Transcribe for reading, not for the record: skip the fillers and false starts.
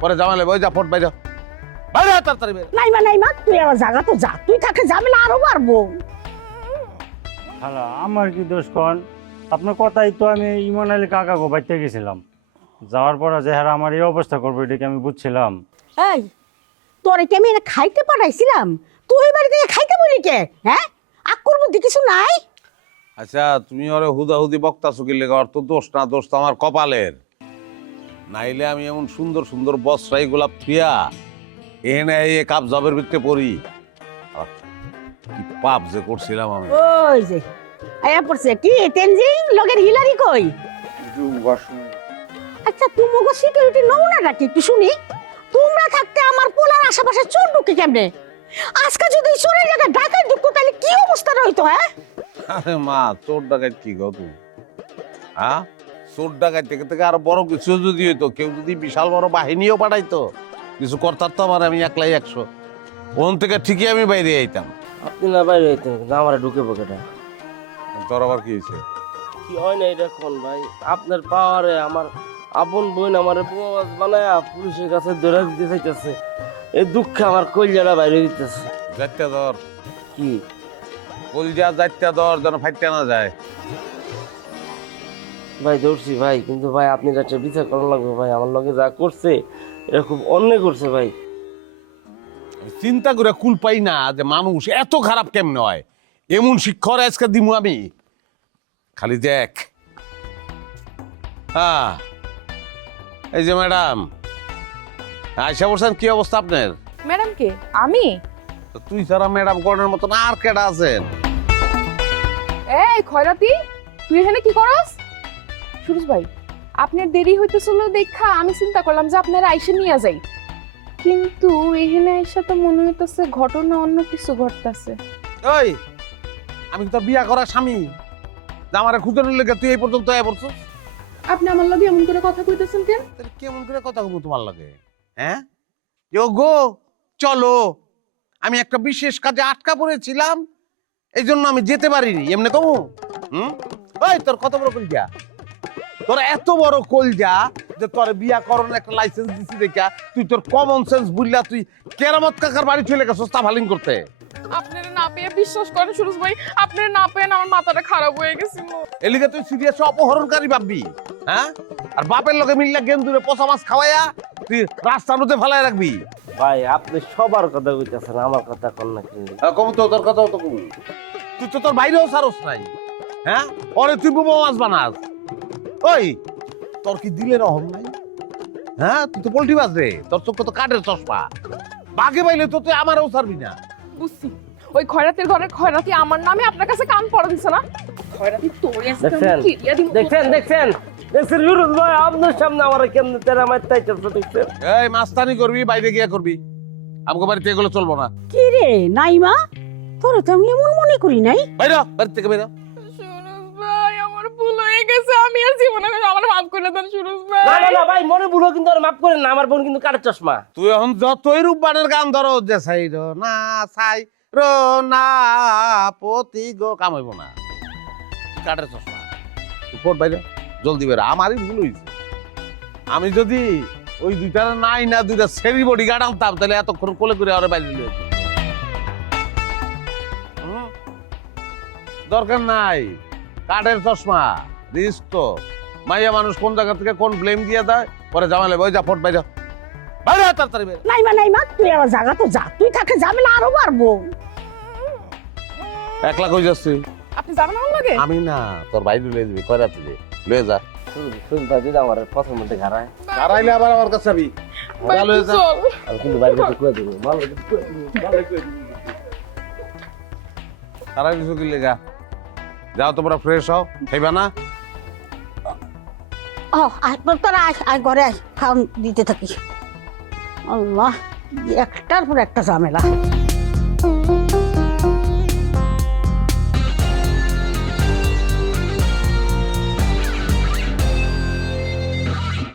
পরে জামালে ওই যা ফোট বাইরে বাইরে তাড়াতাড়ি বাইরে। নাইমা তুই আমার জায়গা তো যা, তুই থাকে ঝামেলা আরো বাড়বো। হ্যালো, আমার কি দোষ কন? আপনার কথাই তো আমি ইমন আলী কাকা গো বাইতে গেছিলাম। যাওয়ার পর যে হারা আমার এই অবস্থা করবো এটা কি আমি বুঝছিলাম? এই তোরে কি আমি এটা খাইতে পাঠাইছিলাম? তুই বাড়িতে খাইতে বলি কে? হ্যাঁ, আক্কুর বুদ্ধি কিছু নাই? আচ্ছা তুমি ওরে হুদাহুদি বক্তাছো কি লেগে? ওর তো দোষ না, দোষ তো আমার কপালের। নাইলে আমি এমন সুন্দর সুন্দর বস্ত্রাই গোলাপ থুয়া এনে এই কাপ জবের ভিতরে পড়ি। আহ, কি পাপ যে করছিলাম আমি। ওই যে আয়া পড়ছে কি তেনজিং লগের হিলারি কই? আচ্ছা তুমগো সিকিউরিটি নমুনাটা কি একটু শুনি। তোমরা থাকতে আমার পোলার আশেপাশে চোর ঢুকে কেমনে? আজকে যদি চোরের জায়গায় ডাকাত ঢুকতো তাহলে কি অবস্থা হইতো? হ্যাঁ আরে মা, চোর ডাকাত কি গো তুই? হ্যাঁ, চোর ডাকাত থেকে থেকে আরো বড় কিছু যদি হইতো, কেউ যদি বিশাল বড় বাহিনীও পাঠাইতো, কিছু করতাম তো আমার, আমি একলাই 100 ওন থেকে ঠিকই আমি বাইরে আইতাম। আপনি না বাইরে হইতেন কিন্তু আমার ঢুকে পকেটে তোর আবার কি হয়েছে? কি হয় না এটা কোন ভাই? আপনার পাওয়ারে আমার আপন বোন আমার বউবাজ বানায় পুলিশের কাছে ধরে দিতে চাইতেছে। এই দুঃখে আমার কলজাটা বাইরে দিতেছে। যাইতে ধর, কি কলজা যাইতে ধর, যেন ফাইতে না যায়। ভাই ধরছি ভাই, কিন্তু ভাই আপনি একটা বিচার করা লাগবে ভাই। আমার লগে যা করছে এটা খুব অন্যায় করছে ভাই। আমি চিন্তা করে কুল পাই না যে মানুষ এত খারাপ কেমনে হয়। এমন শিক্ষক আজকে দিমু আমি, খালি দেখ। হ্যাঁ, এই যে ম্যাডাম আয়সা বলছেন, কি অবস্থা আপনার? ম্যাডাম কে? আমি? তো তুই ছাড়া ম্যাডাম গণের মতন আর কেডা আছেন? এই খয়রাতি, তুই এখানে কি করস? সুরজ ভাই, আপনার দেরি হইতেছিল দেখা আমি চিন্তা করলাম যে আপনারা আইসা নিয়ে যাই, কিন্তু এখানে আইসা তো মনে হইতেছে ঘটনা অন্য কিছু ঘটতেছে। ওই, আমি তো বিয়া করা স্বামী, যে আমার খুঁজনের লেগে তুই এই পর্যন্ত আয় পড়ছিস। আপনি আমার লগে এমন করে কথা কইতেছেন কেন? তাহলে কেমন করে কথা বলবো তোমার লাগে? হ্যাঁ গো, চলো, আমি একটা বিশেষ কাজে আটকা পড়েছিলাম, এই জন্য আমি যেতে পারিনি। এমনি কমু? ওই তোর কত বড় কলজা, তোর এত বড় কলজা যে তোর বিয়া করার একটা লাইসেন্স দিছি দেখা তুই তোর কমন সেন্স বুঝলা তুই কেরামত কাকার বাড়ি চলে গেছিস তাফালিং করতে। আপনারা না পেয়ে বিশ্বাস করেন সুরজ ভাই, আপনারা না পেয়ে আমার মাথাটা খারাপ হয়ে গেছিল। এলিগে তুই সিরিয়াস অপহরণকারী ভাববি? হ্যাঁ, আর বাপের লগে মিললা গেন্দুরে পচা মাছ খাওয়াইয়া তুই রাস্তার মধ্যে ফেলায় রাখবি? ভাই আপনি সবার কথা কইতেছেন, আমার কথা কন না কিন্তু। কম তো তোর কথা তো কম, তুই তো তোর বাইরেও সারস নাই। হ্যাঁ, পরে তুই বোমা মাছ বানাস। ওই তোর কি দিলের অহম নাই? হ্যাঁ, তুই তো পোল্ট্রি মাছ রে, তোর চোখ তো কাঠের চশমা। বাঘে পাইলে তো তুই আমারও ছাড়বি না। বুঝছি, ওই খয়রাতির ঘরের খয়রাতি আমার নামে আপনার কাছে কান পড়া দিছে না? খয়রাতি তোরে আজকে আমি দেখছেন কিরিয়া দিব। দেখছেন দেখছেন দেখছেন সুরজ ভাই আপনার সামনে আমার কেমনে তেরা মারতে চাইছে দেখছেন? এই মাস্তানি করবি, বাইরে গিয়া করবি, আমাকে বাড়িতে এগুলো চলবো না। কি রে নাইমা, তোরে তো আমি এমন মনে করি নাই। বাইরে বাড়ি থেকে বেরো। সুরজ ভাই আমার ভুল হয়ে গেছে, আমি আর জীবনে আমার মাফ করে দেন সুরজ না ভাই। না না ভাই, মনে ভুলো কিন্তু আর মাফ করেন না, আমার বোন কিন্তু কাঠের চশমা। তুই এখন যতই রূপবানের গান ধরো, যে সাই রো না সাই রো না পতি গো, কাম হইব না। কাঠের চশমা, তুই ফোট বাইরে জলদি বেরো। আমারই ভুল হয়েছে, আমি যদি ওই দুইটা নাই না দুইটা সেরি বডি গার্ড আনতাম তাহলে এতক্ষণ কোলে করে আরে বাইরে দিলে দরকার নাই। কাঠের চশমা রিস্ক তো, মাইয়া মানুষ কোন জায়গা থেকে কোন ব্লেম দিয়ে দেয়, পরে জামালে ওই যা ফোট বাইরে বাইরে তাড়াতাড়ি বেরো। নাইমা তুই আমার জায়গা তো যা, তুই থাকে ঝামেলা আরো বাড়বো। একলা কই যাচ্ছি? আপনি যাবেন আমার লগে? আমি না, তোর বাইরে লয়ে যাবি, কয়রা তুই লয়ে যা। সুরজ ভাই যদি আমার পথের মধ্যে ঘাড়ায়, দাঁড়াইলে আবার আমার কাছে যাবি। ভাই, লয়ে যা। চল। আমি কিন্তু বাইরে থেকে কুয়া দেবো, ভালো কিন্তু কুয়া দেবো, ভালো কুয়া দেবো। তারা কিছু কি লেগা যাও, তোমরা ফ্রেশ হও, খাইবা না? তোরা আয় ঘরে আয়, খাওয়ান দিতে থাকি। আল্লাহ, একটার পর একটা ঝামেলা।